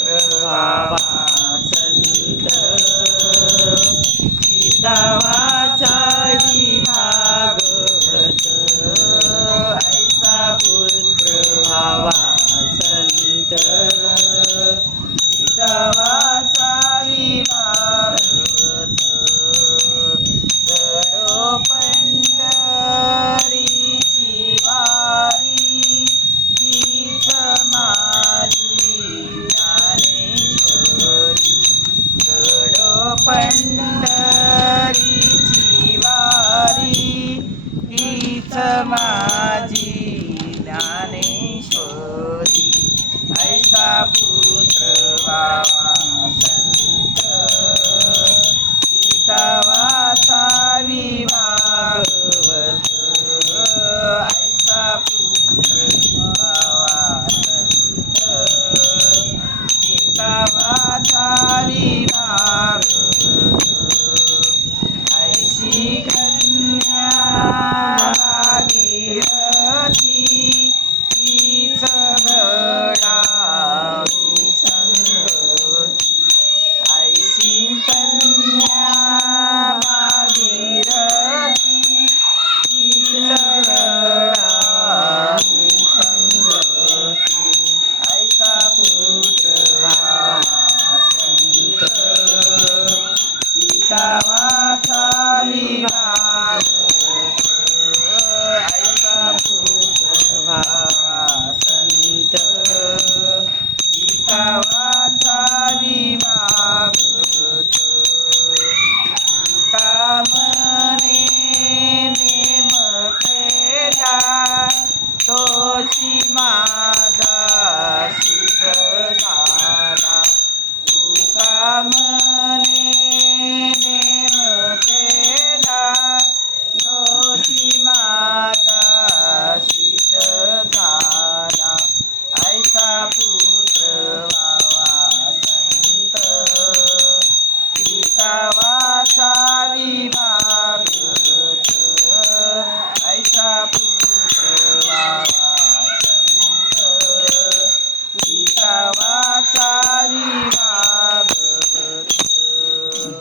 बाबा गीता वा पंढरीची वारी तीच मा 你妈